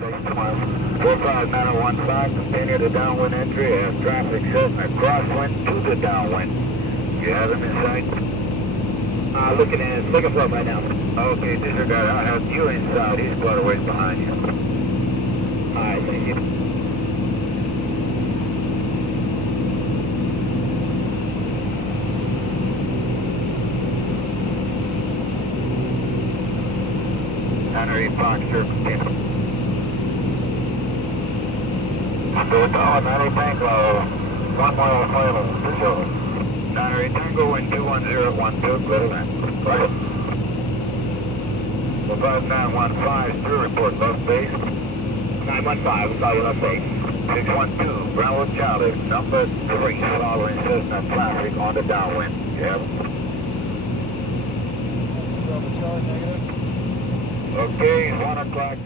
45915, continue the downwind entry as traffic Cessna crosswind to the downwind. You have him in sight? Looking for him right now. Okay, disregard. I'll have you inside. He's quite a ways behind you. Alright, thank you. Henry Foxtrot, continue. Still down, Henry Tango, 1 mile final, visual. Henry Tango, wind 21012, clear to land. Right. 5915, still report left base. 915, we saw you left base. 612, Brownwood Charlie, number 3, following Cessna traffic on the downwind. Yeah. Bravo Charlie, negative. Okay, 1 o'clock.